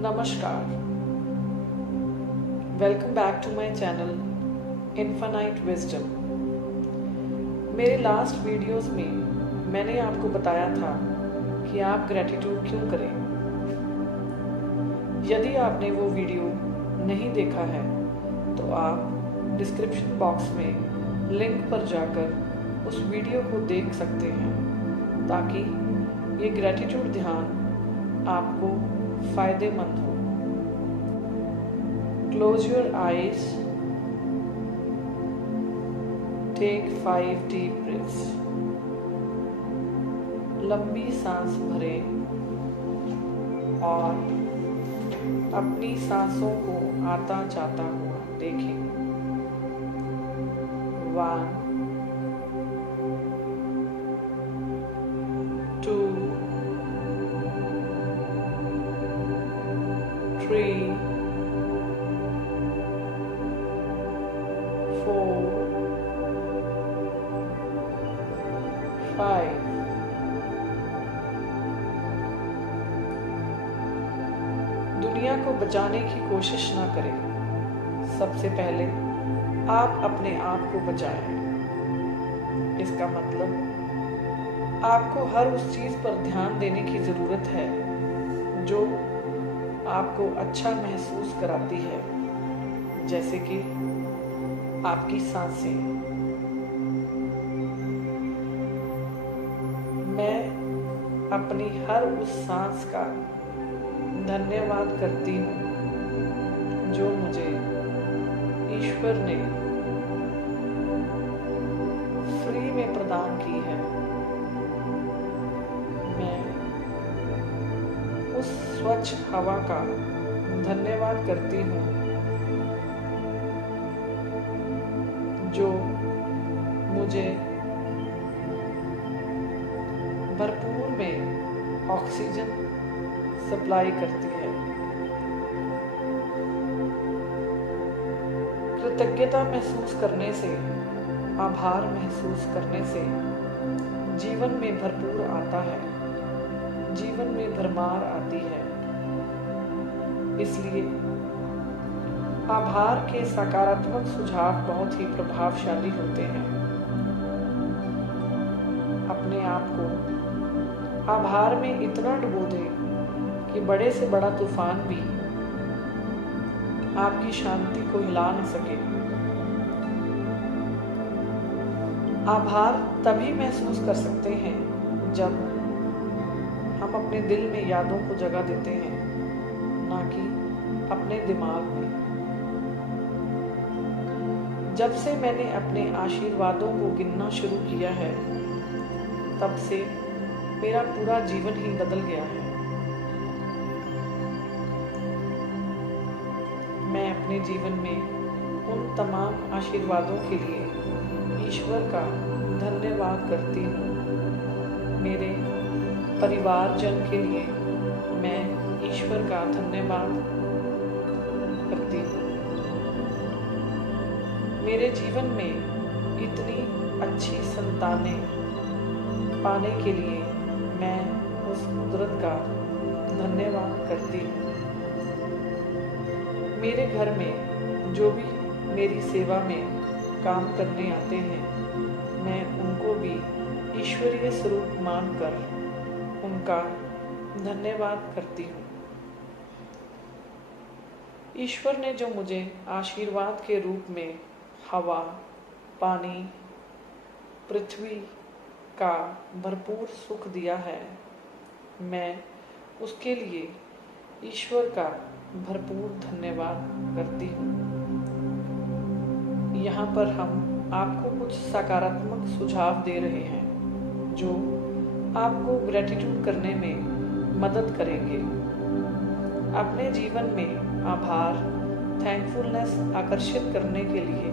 नमस्कार, welcome back to my channel Infinite Wisdom. मेरे last videos में मैंने आपको बताया था कि आप ग्रेटिट्यूड क्यों करें। यदि आपने वो वीडियो नहीं देखा है तो आप डिस्क्रिप्शन बॉक्स में लिंक पर जाकर उस वीडियो को देख सकते हैं ताकि ये ग्रेटिट्यूड ध्यान आपको फायदेमंद हो। Close your eyes. Take 5 deep breaths. लंबी सांस भरें और अपनी सांसों को आता जाता हुआ देखें। 1 2 3 4 5 दुनिया को बचाने की कोशिश ना करें। सबसे पहले आप अपने आप को बचाएं। इसका मतलब आपको हर उस चीज पर ध्यान देने की जरूरत है जो आपको अच्छा महसूस कराती है, जैसे कि आपकी सांसें। मैं अपनी हर उस सांस का धन्यवाद करती हूँ जो मुझे ईश्वर ने फ्री में प्रदान की है। मैं उस स्वच्छ हवा का धन्यवाद करती हूँ जो मुझे भरपूर में ऑक्सीजन सप्लाई करती है। कृतज्ञता महसूस करने से, आभार महसूस करने से जीवन में भरपूर आता है, जीवन में भरमार आती है। इसलिए आभार के सकारात्मक सुझाव बहुत ही प्रभावशाली होते हैं। अपने आप को आभार में इतना डुबो दें कि बड़े से बड़ा तूफान भी आपकी शांति को हिला न सके। आभार तभी महसूस कर सकते हैं जब हम अपने दिल में यादों को जगह देते हैं, ना कि अपने दिमाग में। जब से मैंने अपने आशीर्वादों को गिनना शुरू किया है, तब से मेरा पूरा जीवन ही बदल गया है। मैं अपने जीवन में उन तमाम आशीर्वादों के लिए ईश्वर का धन्यवाद करती हूँ। मेरे परिवारजन के लिए मैं ईश्वर का धन्यवाद करती हूँ। मेरे जीवन में इतनी अच्छी संतानें पाने के लिए मैं उस कुदरत का धन्यवाद करती हूँ। मेरे घर में जो भी मेरी सेवा में काम करने आते हैं, मैं उनको भी ईश्वरीय स्वरूप मानकर उनका धन्यवाद करती हूँ। ईश्वर ने जो मुझे आशीर्वाद के रूप में हवा, पानी, पृथ्वी का भरपूर सुख दिया है, मैं उसके लिए ईश्वर का भरपूर धन्यवाद करती हूँ। यहाँ पर हम आपको कुछ सकारात्मक सुझाव दे रहे हैं जो आपको ग्रेटिट्यूड करने में मदद करेंगे। अपने जीवन में आभार, थैंकफुलनेस आकर्षित करने के लिए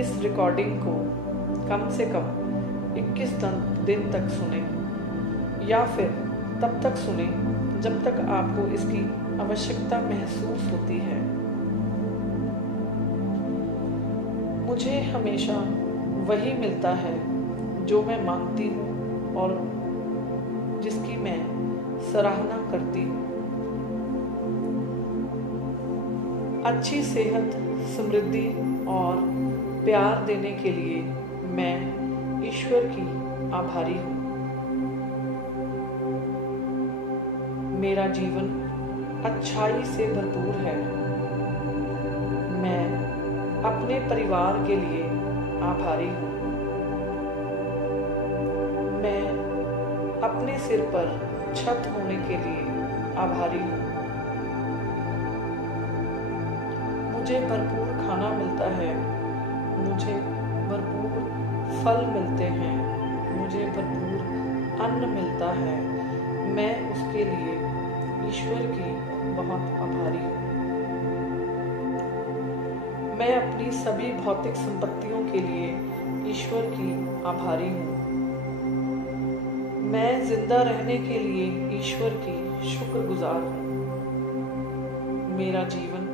इस रिकॉर्डिंग को कम से कम 21 दिन तक सुने, या फिर तब तक सुने जब तक आपको इसकी आवश्यकता महसूस होती है। मुझे हमेशा वही मिलता है जो मैं मांगती हूँ और जिसकी मैं सराहना करती हूँ। अच्छी सेहत, समृद्धि और प्यार देने के लिए मैं ईश्वर की आभारी हूँ। मेरा जीवन अच्छाई से भरपूर है। मैं अपने परिवार के लिए आभारी हूँ। मैं अपने सिर पर छत होने के लिए आभारी हूँ। मुझे भरपूर खाना मिलता है, मुझे भरपूर फल मिलते हैं, मुझे भरपूर अन्न मिलता है। मैं उसके लिए ईश्वर की बहुत आभारी हूँ। मैं अपनी सभी भौतिक संपत्तियों के लिए ईश्वर की आभारी हूँ। मैं जिंदा रहने के लिए ईश्वर की शुक्रगुजार हूँ। मेरा जीवन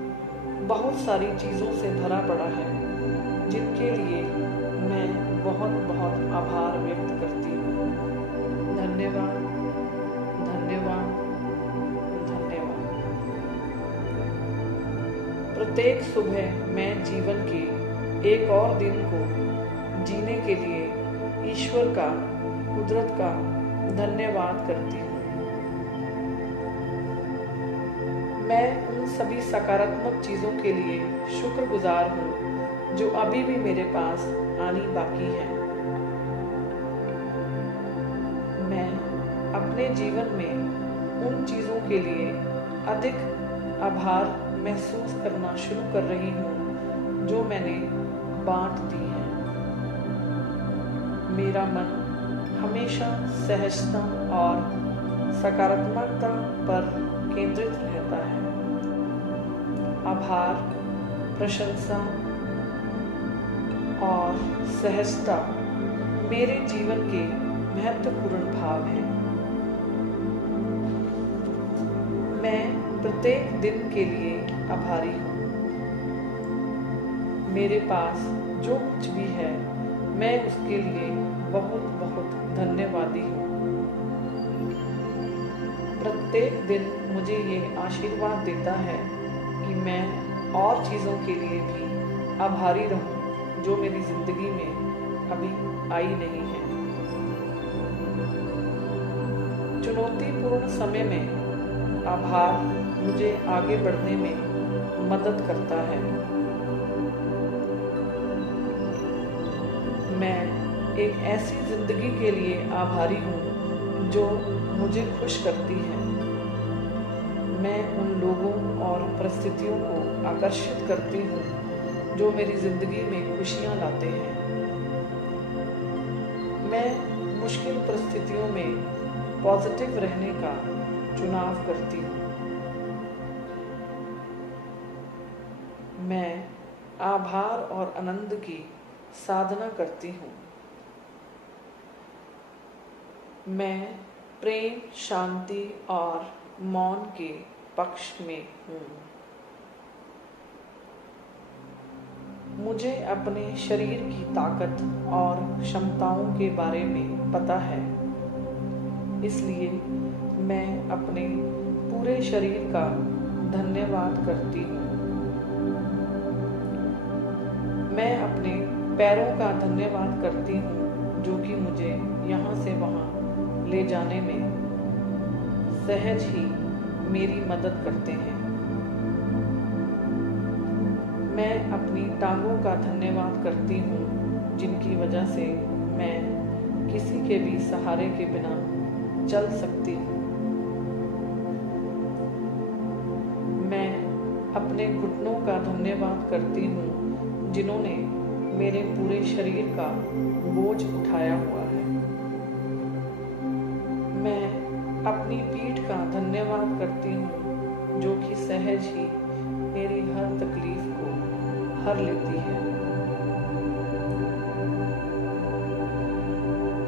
बहुत सारी चीज़ों से भरा पड़ा है, जिनके लिए मैं बहुत बहुत आभार व्यक्त करती हूँ। धन्यवाद, धन्यवाद, धन्यवाद। प्रत्येक सुबह मैं जीवन के एक और दिन को जीने के लिए ईश्वर का, कुदरत का धन्यवाद करती हूँ। मैं उन सभी सकारात्मक चीज़ों के लिए शुक्रगुजार हूँ जो अभी भी मेरे पास आनी बाकी है। मैं अपने जीवन में उन चीज़ों के लिए अधिक आभार महसूस करना शुरू कर रही हूँ जो मैंने बांट दी है। मेरा मन हमेशा सहजता और सकारात्मकता पर केंद्रित रहता है। आभार, प्रशंसा और सहजता मेरे जीवन के महत्वपूर्ण भाव हैं। मैं प्रत्येक दिन के लिए आभारी हूँ। मेरे पास जो कुछ भी है, मैं उसके लिए बहुत बहुत धन्यवादी हूँ। प्रत्येक दिन मुझे ये आशीर्वाद देता है कि मैं और चीज़ों के लिए भी आभारी रहूं जो मेरी ज़िंदगी में अभी आई नहीं है। चुनौतीपूर्ण समय में आभार मुझे आगे बढ़ने में मदद करता है। मैं एक ऐसी ज़िंदगी के लिए आभारी हूँ जो मुझे खुश करती है। मैं उन लोगों और परिस्थितियों को आकर्षित करती हूँ जो मेरी ज़िंदगी में खुशियाँ लाते हैं। मैं मुश्किल परिस्थितियों में पॉजिटिव रहने का चुनाव करती हूँ। मैं आभार और आनंद की साधना करती हूँ। मैं प्रेम, शांति और मौन के पक्ष में हूँ। मुझे अपने शरीर की ताकत और क्षमताओं के बारे में पता है, इसलिए मैं अपने पूरे शरीर का धन्यवाद करती हूँ। मैं अपने पैरों का धन्यवाद करती हूँ जो कि मुझे यहाँ से वहाँ ले जाने में सहज ही मेरी मदद करते हैं। मैं अपनी टांगों का धन्यवाद करती हूँ जिनकी वजह से मैं किसी के भी सहारे के बिना चल सकती हूँ। मैं अपने घुटनों का धन्यवाद करती हूँ जिन्होंने मेरे पूरे शरीर का बोझ उठाया हुआ है। मैं अपनी पीठ का धन्यवाद करती हूँ जो कि सहज ही मेरी हर तकलीफ को हर लेती है।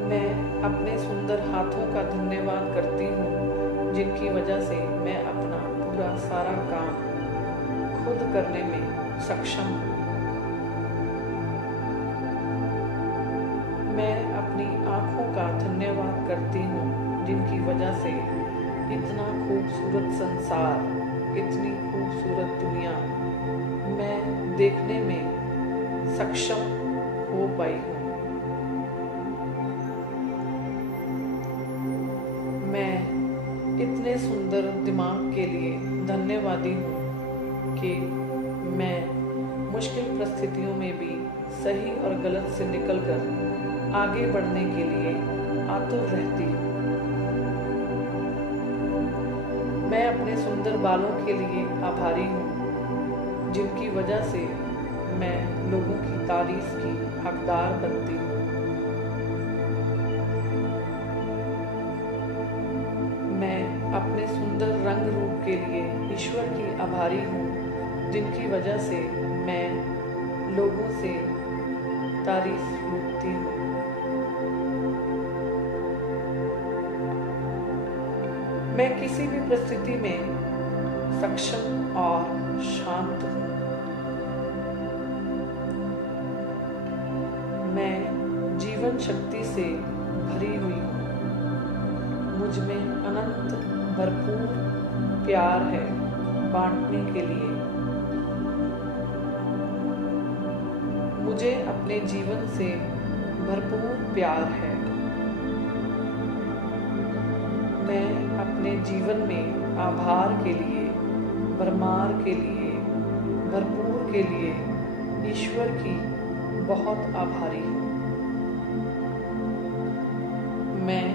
मैं अपने सुंदर हाथों का धन्यवाद करती हूँ जिनकी वजह से मैं अपना पूरा सारा काम खुद करने में सक्षम हूँ। मैं अपनी आँखों का धन्यवाद करती हूँ जिनकी वजह से इतना खूबसूरत संसार, इतनी खूबसूरत दुनिया मैं देखने में सक्षम हो पाई हूँ। मैं इतने सुंदर दिमाग के लिए धन्यवादी हूँ कि मैं मुश्किल परिस्थितियों में भी सही और गलत से निकलकर आगे बढ़ने के लिए आतुर रहती हूँ। मैं अपने सुंदर बालों के लिए आभारी हूँ, जिनकी वजह से मैं लोगों की तारीफ की हकदार बनती हूँ। मैं अपने सुंदर रंग रूप के लिए ईश्वर की आभारी हूँ, जिनकी वजह से मैं लोगों से तारीफ लूटती हूँ। मैं किसी भी परिस्थिति में सक्षम और शांत हूँ। मैं जीवन शक्ति से भरी हुई हूँ। मुझ में अनंत भरपूर प्यार है बांटने के लिए। मुझे अपने जीवन से भरपूर प्यार है। मैं अपने जीवन में आभार के लिए, भरमार के लिए, भरपूर के लिए ईश्वर की बहुत आभारी हूँ। मैं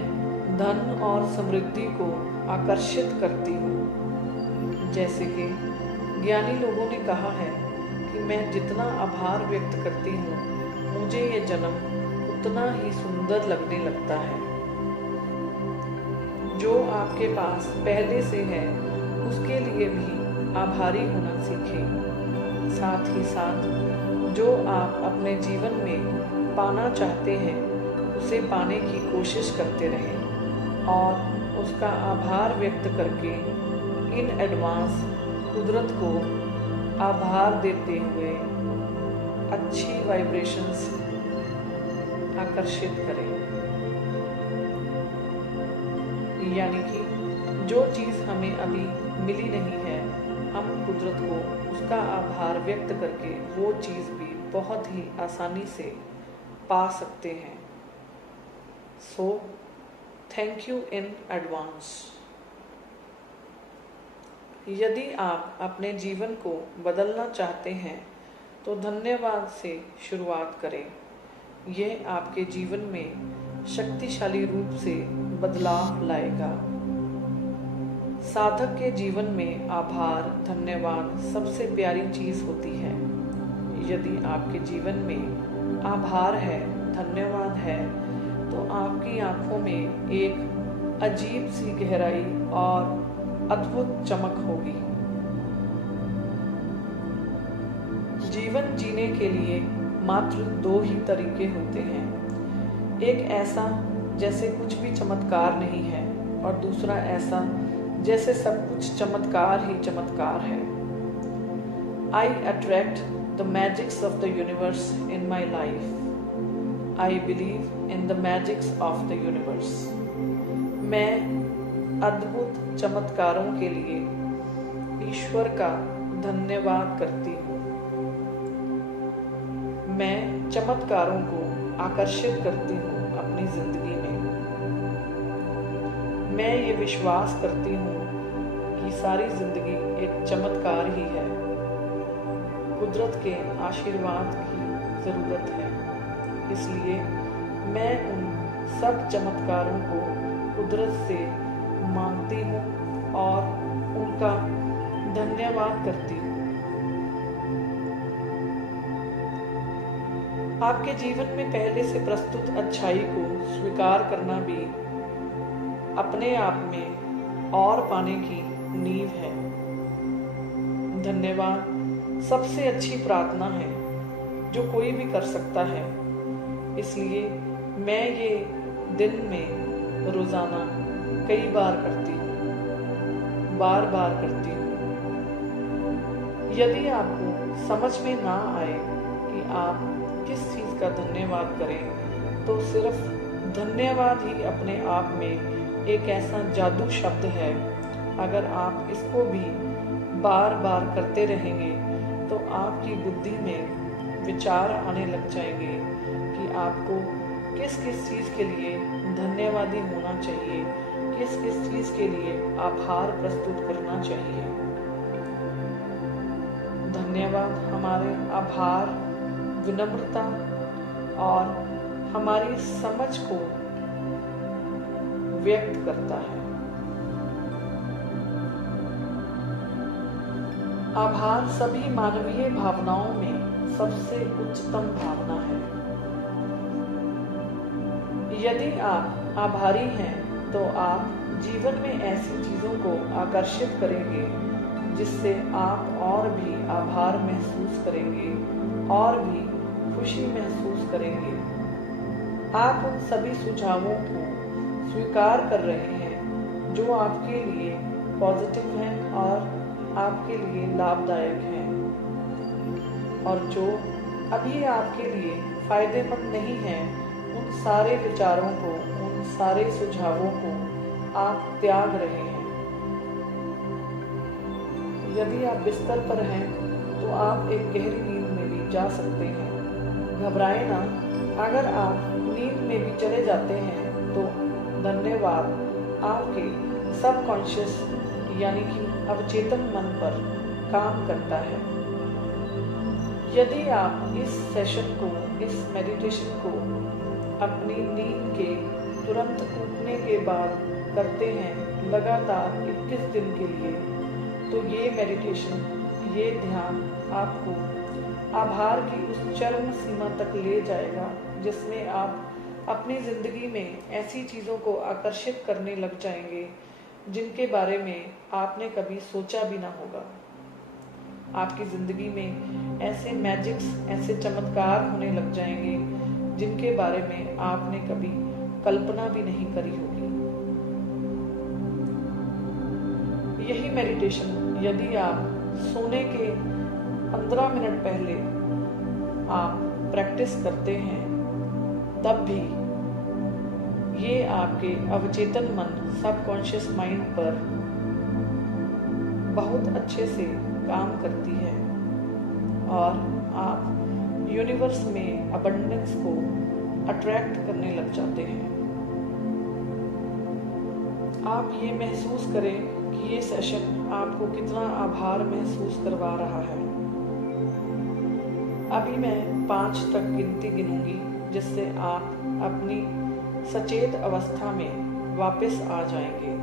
धन और समृद्धि को आकर्षित करती हूँ। जैसे कि ज्ञानी लोगों ने कहा है कि मैं जितना आभार व्यक्त करती हूँ, मुझे ये जन्म उतना ही सुंदर लगने लगता है। जो आपके पास पहले से है, उसके लिए भी आभारी होना सीखें। साथ ही साथ जो आप अपने जीवन में पाना चाहते हैं, उसे पाने की कोशिश करते रहें और उसका आभार व्यक्त करके इन एडवांस कुदरत को आभार देते हुए अच्छी वाइब्रेशंस आकर्षित करें। यानी कि जो चीज़ हमें अभी मिली नहीं है, हम कुदरत को उसका आभार व्यक्त करके वो चीज़ भी बहुत ही आसानी से पा सकते हैं। So thank you in advance. यदि आप अपने जीवन को बदलना चाहते हैं तो धन्यवाद से शुरुआत करें। यह आपके जीवन में शक्तिशाली रूप से बदलाव लाएगा। साधक के जीवन में आभार, धन्यवाद सबसे प्यारी चीज होती है। यदि आपके जीवन में आभार है, धन्यवाद है, तो आपकी आंखों में एक अजीब सी गहराई और अद्भुत चमक होगी। जीवन जीने के लिए मात्र दो ही तरीके होते हैं। एक ऐसा जैसे कुछ भी चमत्कार नहीं है और दूसरा ऐसा जैसे सब कुछ चमत्कार ही चमत्कार है। I attract the magics of the universe in my life. I believe in the magics of the universe. मैं अद्भुत चमत्कारों के लिए ईश्वर का धन्यवाद करती हूँ। मैं चमत्कारों को आकर्षित करती हूँ अपनी जिंदगी में। मैं ये विश्वास करती हूँ कि सारी जिंदगी एक चमत्कार ही है। कुदरत के आशीर्वाद की जरूरत है, इसलिए मैं उन सब चमत्कारों को कुदरत से मांगती हूँ और उनका धन्यवाद करती हूँ। आपके जीवन में पहले से प्रस्तुत अच्छाई को स्वीकार करना भी अपने आप में और पाने की नींव है। धन्यवाद सबसे अच्छी प्रार्थना है जो कोई भी कर सकता है। इसलिए मैं ये दिन में रोजाना कई बार करती हूँ, बार बार करती हूँ। यदि आपको समझ में ना आए कि आप किस चीज़ का धन्यवाद करें, तो सिर्फ धन्यवाद ही अपने आप में एक ऐसा जादू शब्द है। अगर आप इसको भी बार बार करते रहेंगे तो आपकी बुद्धि में विचार आने लग जाएंगे कि आपको किस किस चीज़ के लिए धन्यवादी होना चाहिए, किस किस चीज़ के लिए आभार प्रस्तुत करना चाहिए। धन्यवाद हमारे आभार, विनम्रता और हमारी समझ को व्यक्त करता है। आभार सभी मानवीय भावनाओं में सबसे उच्चतम भावना है। यदि आप आभारी हैं तो आप जीवन में ऐसी चीजों को आकर्षित करेंगे जिससे आप और भी आभार महसूस करेंगे और भी खुशी महसूस करेंगे। आप उन सभी सुझावों को स्वीकार कर रहे हैं जो आपके लिए पॉजिटिव हैं और आपके लिए लाभदायक हैं, और जो अभी आपके लिए फायदेमंद नहीं हैं, उन सारे विचारों को, उन सारे सुझावों को आप त्याग रहे हैं। यदि आप बिस्तर पर हैं तो आप एक गहरी नींद में भी जा सकते हैं। घबराएं ना, अगर आप नींद में भी चले जाते हैं तो धन्यवाद आपके सबकॉन्शियस यानी कि अवचेतन मन पर काम करता है। यदि आप इस सेशन को, इस मेडिटेशन को अपनी नींद के तुरंत टूटने के बाद करते हैं लगातार 21 दिन के लिए, तो ये मेडिटेशन, ये ध्यान आपको आभार की उस चरम सीमा तक ले जाएगा जिसमें आप अपनी जिंदगी में ऐसी चीज़ों को आकर्षित करने लग जाएंगे जिनके बारे में आपने कभी सोचा भी ना होगा। आपकी जिंदगी में ऐसे मैजिक्स, ऐसे चमत्कार होने लग जाएंगे जिनके बारे में आपने कभी कल्पना भी नहीं करी होगी। यही मेडिटेशन यदि आप सोने के 15 मिनट पहले आप प्रैक्टिस करते हैं, तब भी ये आपके अवचेतन मन, सबकॉन्शियस माइंड पर बहुत अच्छे से काम करती है और आप यूनिवर्स में अबंडेंस को अट्रैक्ट करने लग जाते हैं। आप ये महसूस करें कि ये सेशन आपको कितना आभार महसूस करवा रहा है। अभी मैं 5 तक गिनती गिनूंगी जिससे आप अपनी सचेत अवस्था में वापस आ जाएंगे।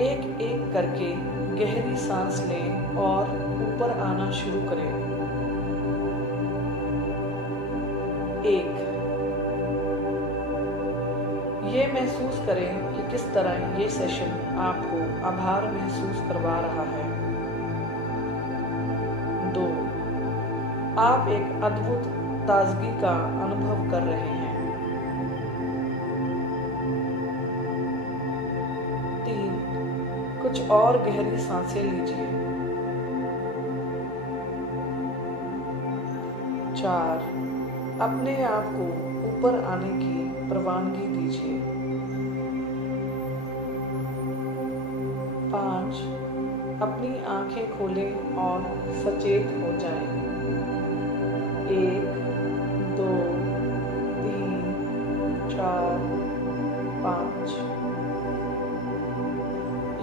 एक एक करके गहरी सांस लें और ऊपर आना शुरू करें। 1, ये महसूस करें कि किस तरह ये सेशन आपको आभार महसूस करवा रहा है। 2, आप एक अद्भुत ताजगी का अनुभव कर रहे हैं। 3, कुछ और गहरी सांसें लीजिए। 4, अपने आप को ऊपर आने की प्रवानगी दीजिए। 5, अपनी आंखें खोलें और सचेत हो जाएं। 1, 2, 3, 4, 5।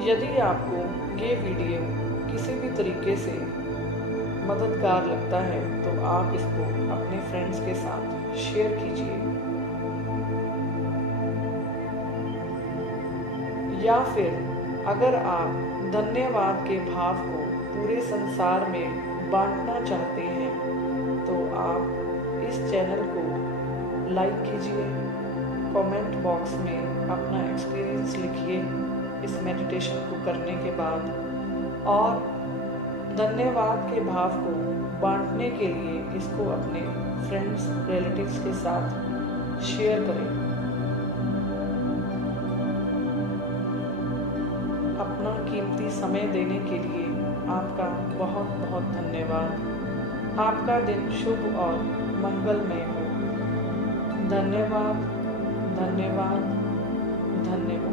यदि आपको ये वीडियो किसी भी तरीके से मददगार लगता है तो आप इसको अपने फ्रेंड्स के साथ शेयर कीजिए, या फिर अगर आप धन्यवाद के भाव को पूरे संसार में बांटना चाहते हैं तो आप इस चैनल को लाइक कीजिए, कमेंट बॉक्स में अपना एक्सपीरियंस लिखिए इस मेडिटेशन को करने के बाद, और धन्यवाद के भाव को बांटने के लिए इसको अपने फ्रेंड्स, रिलेटिव्स के साथ शेयर करें। अपना कीमती समय देने के लिए आपका बहुत बहुत धन्यवाद। आपका दिन शुभ और मंगलमय हो। धन्यवाद, धन्यवाद, धन्यवाद।